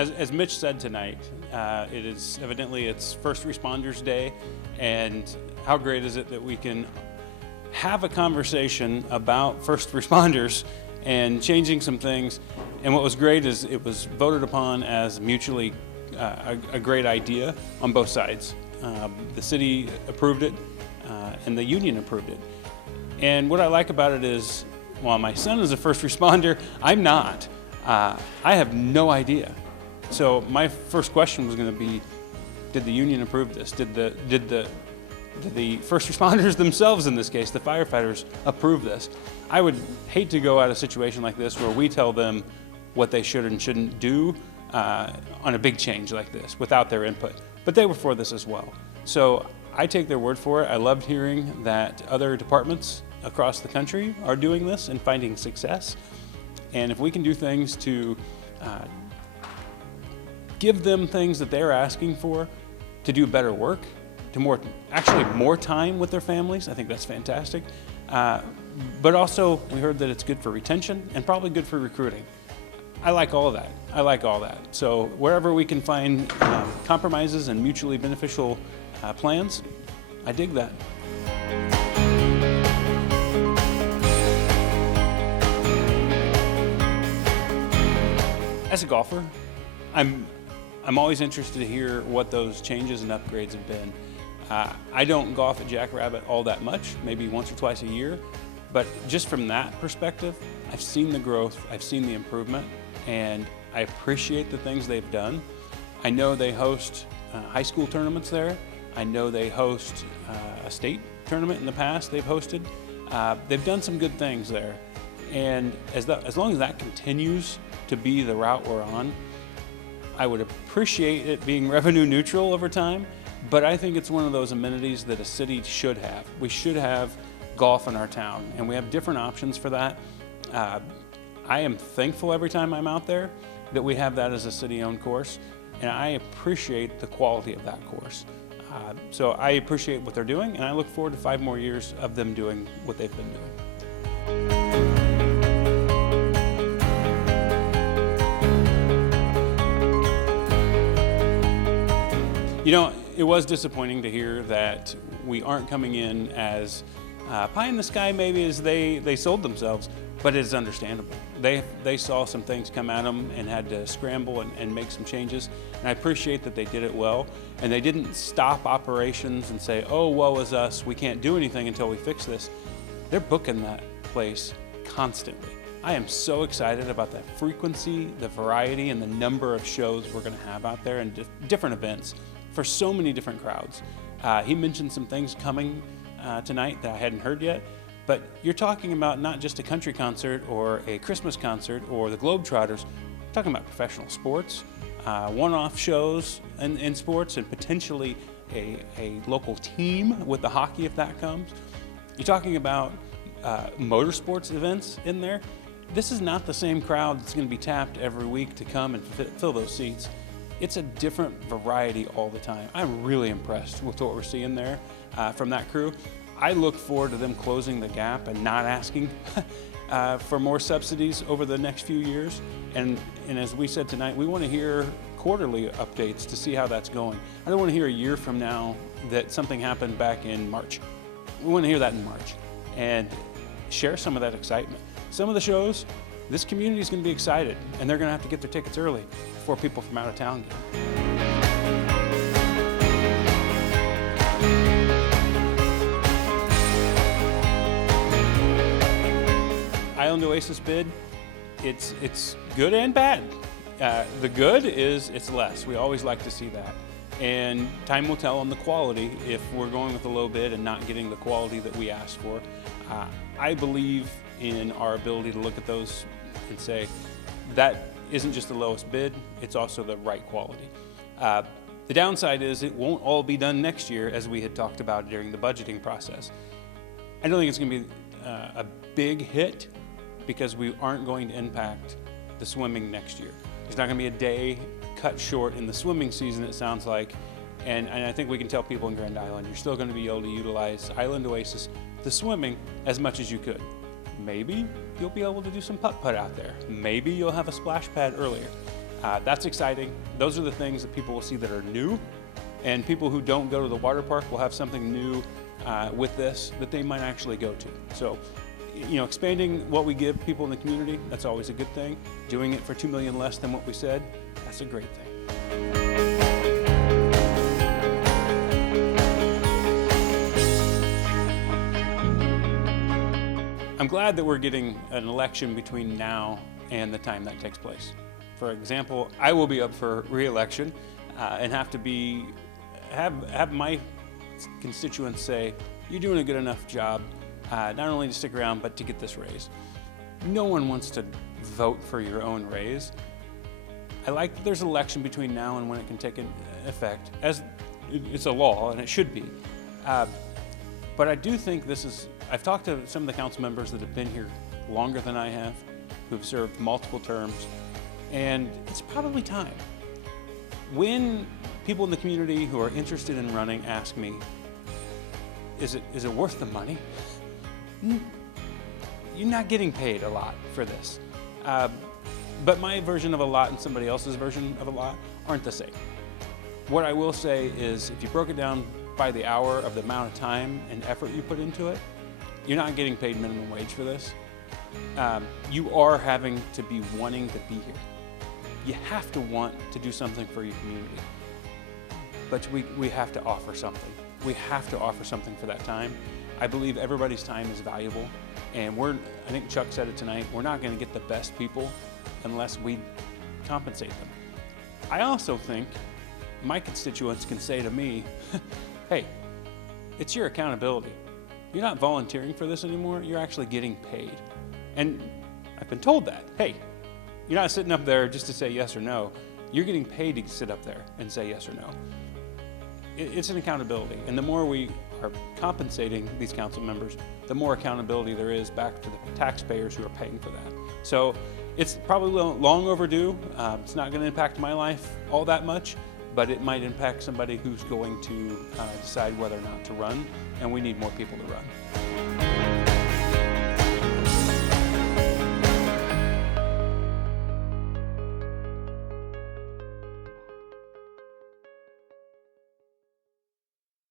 as Mitch said tonight, it is evidently it's First Responders Day, and how great is it that we can have a conversation about first responders and changing some things. And what was great is it was voted upon as mutually a great idea on both sides. The city approved it, and the union approved it. And what I like about it is, while my son is a first responder, I'm not. I have no idea. So my first question was going to be, did the union approve this? Did the first responders themselves, in this case, the firefighters, approve this? I would hate to go at a situation like this where we tell them what they should and shouldn't do on a big change like this without their input. But they were for this as well. So I take their word for it. I loved hearing that other departments across the country are doing this and finding success. And if we can do things to give them things that they're asking for, to do better work, to actually more time with their families, I think that's fantastic. But also, we heard that it's good for retention and probably good for recruiting. I like all of that. I like all that. So wherever we can find compromises and mutually beneficial plans, I dig that. As a golfer, I'm always interested to hear what those changes and upgrades have been. I don't golf at Jackrabbit all that much, maybe once or twice a year, but just from that perspective, I've seen the growth, I've seen the improvement, and I appreciate the things they've done. I know they host high school tournaments there. I know they host a state tournament in the past they've hosted. They've done some good things there. And as long as that continues to be the route we're on, I would appreciate it being revenue neutral over time, but I think it's one of those amenities that a city should have. We should have golf in our town, and we have different options for that. I am thankful every time I'm out there that we have that as a city-owned course, and I appreciate the quality of that course. So I appreciate what they're doing, and I look forward to 5 more years of them doing what they've been doing. You know, it was disappointing to hear that we aren't coming in as pie in the sky maybe as they sold themselves, but it's understandable. They saw some things come at them and had to scramble and make some changes, and I appreciate that they did it well, and they didn't stop operations and say, oh, woe is us, we can't do anything until we fix this. They're booking that place constantly. I am so excited about the frequency, the variety, and the number of shows we're going to have out there and different events for so many different crowds. He mentioned some things coming tonight that I hadn't heard yet, but you're talking about not just a country concert or a Christmas concert or the Globetrotters. You're talking about professional sports, one-off shows in sports, and potentially a local team with the hockey if that comes. You're talking about motorsports events in there. This is not the same crowd that's going to be tapped every week to come and fill those seats. It's a different variety all the time. I'm really impressed with what we're seeing there from that crew. I look forward to them closing the gap and not asking for more subsidies over the next few years. And as we said tonight, we want to hear quarterly updates to see how that's going. I don't want to hear a year from now that something happened back in March. We want to hear that in March and share some of that excitement. Some of the shows, this community is going to be excited, and they're going to have to get their tickets early before people from out of town get. Island Oasis bid, it's good and bad. The good is it's less. We always like to see that. And time will tell on the quality if we're going with a low bid and not getting the quality that we asked for. I believe in our ability to look at those and say, that isn't just the lowest bid, it's also the right quality. The downside is it won't all be done next year, as we had talked about during the budgeting process. I don't think it's going to be a big hit because we aren't going to impact the swimming next year. There's not going to be a day cut short in the swimming season, it sounds like, and I think we can tell people in Grand Island, you're still going to be able to utilize Island Oasis, the swimming, as much as you could. Maybe you'll be able to do some putt-putt out there. Maybe you'll have a splash pad earlier. That's exciting. Those are the things that people will see that are new, and people who don't go to the water park will have something new with this that they might actually go to. So, expanding what we give people in the community, that's always a good thing. Doing it for $2 million less than what we said, that's a great thing. I'm glad that we're getting an election between now and the time that takes place. For example, I will be up for re-election and have my constituents say, you're doing a good enough job, not only to stick around, but to get this raise. No one wants to vote for your own raise. I like that there's an election between now and when it can take effect, as it's a law, and it should be. But I do think I've talked to some of the council members that have been here longer than I have, who've served multiple terms, and it's probably time. When people in the community who are interested in running ask me, is it worth the money? You're not getting paid a lot for this. But my version of a lot and somebody else's version of a lot aren't the same. What I will say is, if you broke it down by the hour of the amount of time and effort you put into it, you're not getting paid minimum wage for this. You are having to be wanting to be here. You have to want to do something for your community. But we have to offer something. We have to offer something for that time. I believe everybody's time is valuable, and I think Chuck said it tonight, we're not going to get the best people unless we compensate them. I also think my constituents can say to me, hey, it's your accountability. You're not volunteering for this anymore, you're actually getting paid. And I've been told that, hey, you're not sitting up there just to say yes or no, you're getting paid to sit up there and say yes or no. It's an accountability, and the more we are compensating these council members, the more accountability there is back to the taxpayers who are paying for that. So it's probably long overdue. It's not going to impact my life all that much, but it might impact somebody who's going to decide whether or not to run, and we need more people to run.